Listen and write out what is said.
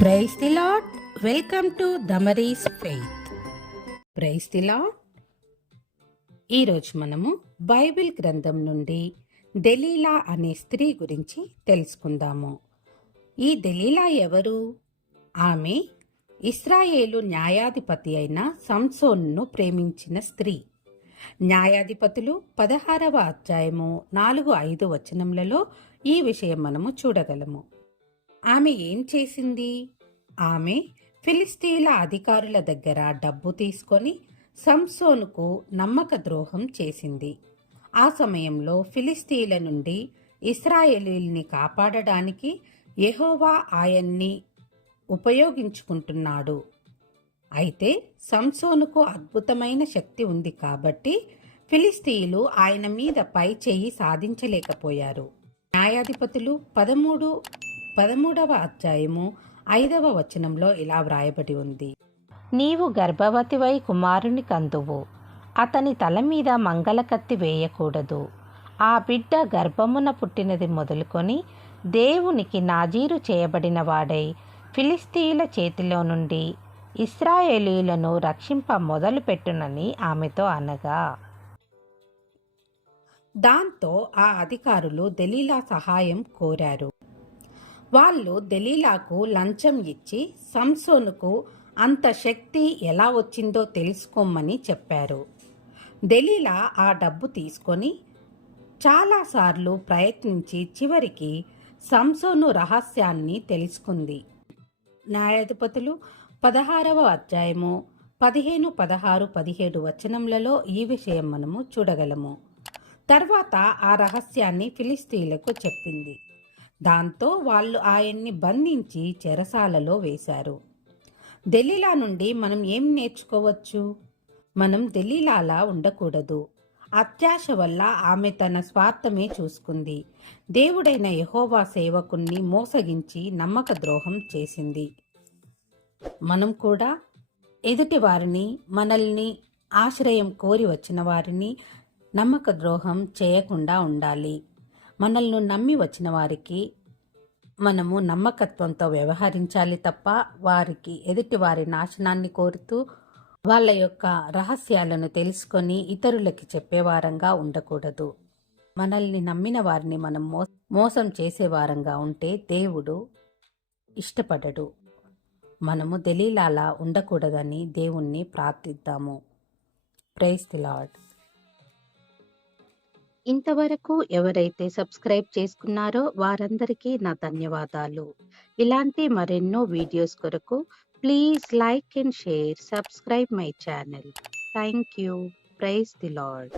Praise the lord. Welcome to Damaris faith. Praise the lord. ఈరోజు మనము Bible గ్రంథం నుండి దెలీలా అనే స్త్రీ గురించి తెలుసుకుందాము. ఈ దెలీలా ఎవరు? ఆమె ఇశ్రాయేలు న్యాయాధిపతి అయిన సంసోన్ను ప్రేమించిన స్త్రీ. న్యాయాధిపతులు 16వ అధ్యాయము 4-5 వచనములలో ఈ విషయం మనము చూడగలము. ఆమె ఏం చేసింది? ఆమె ఫిలిస్తీన్ల అధికారుల దగ్గర డబ్బు తీసుకొని సంసోనుకు నమ్మక ద్రోహం చేసింది. ఆ సమయంలో ఫిలిస్తీన్ల నుండి ఇశ్రాయేలీల్ని కాపాడడానికి యెహోవా ఆయన్ని ఉపయోగించుకుంటున్నాడు. అయితే సంసోనుకు అద్భుతమైన శక్తి ఉంది కాబట్టి ఫిలిస్తీన్లు ఆయన మీద పై చేయి సాధించలేకపోయారు. న్యాయాధిపతులు 13వ అధ్యాయము 5వ వచనంలో ఇలా వ్రాయబడి ఉంది: నీవు గర్భవతివై కుమారుని కందువు, అతని తల మీద మంగళకత్తి వేయకూడదు. ఆ బిడ్డ గర్భమున పుట్టినది మొదలుకొని దేవునికి నాజీరు చేయబడిన వాడై ఫిలిస్తీన్ల చేతిలో నుండి ఇశ్రాయేలీయులను రక్షింప మొదలుపెట్టునని ఆమెతో అనగా, దాంతో ఆ అధికారులు దెలీలా సహాయం కోరారు. వాళ్ళు దెలీలాకు లంచం ఇచ్చి సంసోనుకు అంత శక్తి ఎలా వచ్చిందో తెలుసుకోమని చెప్పారు. దెలీలా ఆ డబ్బు తీసుకొని చాలాసార్లు ప్రయత్నించి చివరికి సంసోను రహస్యాన్ని తెలుసుకుంది. న్యాయాధిపతులు 16వ అధ్యాయము 15, 16, 17 వచనములలో ఈ విషయం మనము చూడగలము. తర్వాత ఆ రహస్యాన్ని ఫిలిస్తీన్లకు చెప్పింది. దాంతో వాళ్ళు ఆయన్ని బంధించి చెరసాలలో వేశారు. దెలీలా నుండి మనం ఏం నేర్చుకోవచ్చు? మనం దెలీలాలా ఉండకూడదు. అత్యాశ వల్ల ఆమె తన స్వార్థమే చూసుకుంది. దేవుడైన యెహోవా సేవకుణ్ణి మోసగించి నమ్మక ద్రోహం చేసింది. మనం కూడా ఎదుటి వారిని, మనల్ని ఆశ్రయం కోరి వచ్చిన వారిని నమ్మక ద్రోహం చేయకుండా ఉండాలి. మనల్ని నమ్మి వచ్చిన వారికి మనము నమ్మకత్వంతో వ్యవహరించాలి తప్ప వారికి ఎదుటి వారి నాశనాన్ని కోరుతూ వాళ్ళ యొక్క రహస్యాలను తెలుసుకొని ఇతరులకి చెప్పేవారంగా ఉండకూడదు. మనల్ని నమ్మిన వారిని మనం మోసం చేసేవారంగా ఉంటే దేవుడు ఇష్టపడడు. మనము దెలీలాలా ఉండకూడదని దేవుణ్ణి ప్రార్థిద్దాము. Praise the lord. ఇంతవరకు ఎవరైతే సబ్స్క్రైబ్ చేసుకున్నారో వారందరికీ నా ధన్యవాదాలు. ఇలాంటి మరెన్నో వీడియోస్ కొరకు please like and share, subscribe my channel. Thank you. Praise the lord.